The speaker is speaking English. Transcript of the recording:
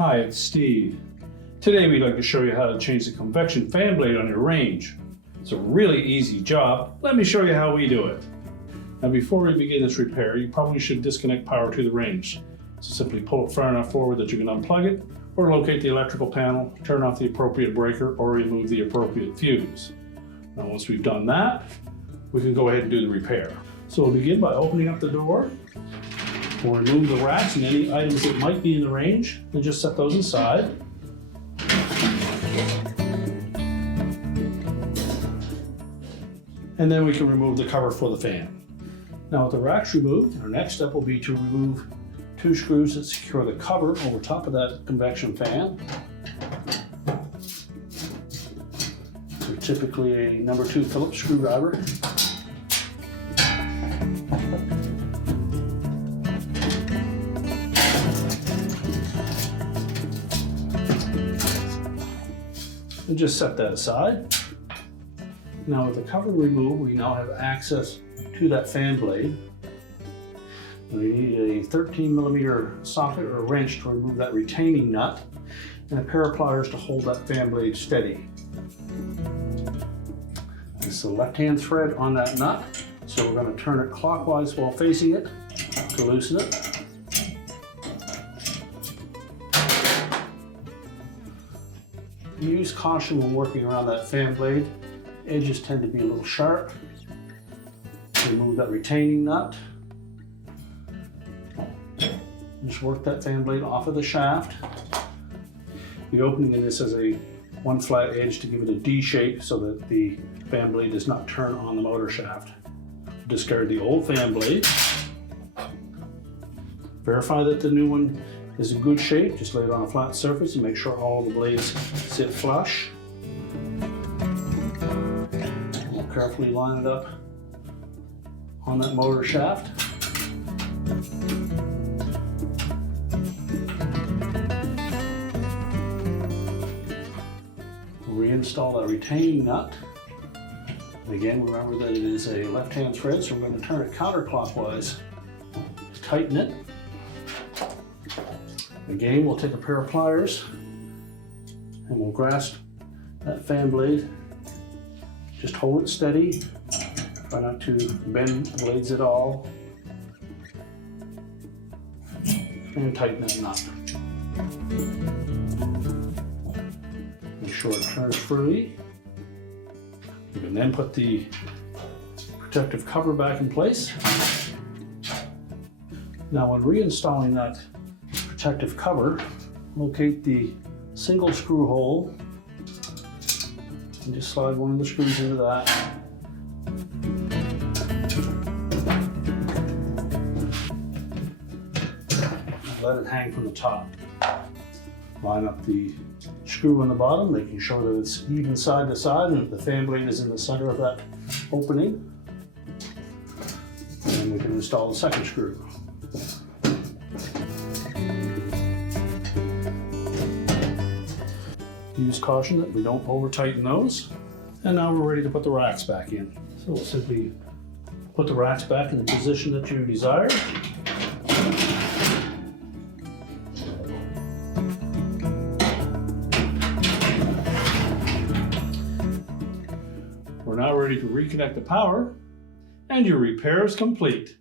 Hi, it's Steve. Today we'd like to show you how to change the convection fan blade on your range. It's a really easy job. Let me show you how we do it. Now before we begin this repair, you probably should disconnect power to the range. So simply pull it far enough forward that you can unplug it, or locate the electrical panel, turn off the appropriate breaker, or remove the appropriate fuse. Now once we've done that, we can go ahead and do the repair. So we'll begin by opening up the door. We'll remove the racks and any items that might be in the range and just set those aside. And then we can remove the cover for the fan. Now with the racks removed, our next step will be to remove 2 screws that secure the cover over top of that convection fan. They're typically a number 2 Phillips screwdriver. And just set that aside. Now with the cover removed, we now have access to that fan blade. We need a 13mm socket or a wrench to remove that retaining nut, and a pair of pliers to hold that fan blade steady. This is the left-hand thread on that nut, so we're going to turn it clockwise while facing it to loosen it. Use caution when working around that fan blade. Edges tend to be a little sharp. Remove that retaining nut. Just work that fan blade off of the shaft. The opening in this has one flat edge to give it a D shape so that the fan blade does not turn on the motor shaft. Discard the old fan blade. Verify that the new one is in good shape. Just lay it on a flat surface and make sure all the blades sit flush. We'll carefully line it up on that motor shaft. Reinstall that retaining nut. Again, remember that it is a left-hand thread, so we're going to turn it counterclockwise to tighten it. Again, we'll take a pair of pliers and we'll grasp that fan blade. Just hold it steady. Try not to bend the blades at all. And tighten that nut. Make sure it turns freely. You can then put the protective cover back in place. Now when reinstalling that protective cover, locate the single screw hole and just slide one of the screws into that. And let it hang from the top. Line up the screw on the bottom, making sure that it's even side to side and that the fan blade is in the center of that opening. And we can install the second screw. Use caution that we don't over tighten those. And now we're ready to put the racks back in. So we'll simply put the racks back in the position that you desire. We're now ready to reconnect the power, and your repair is complete.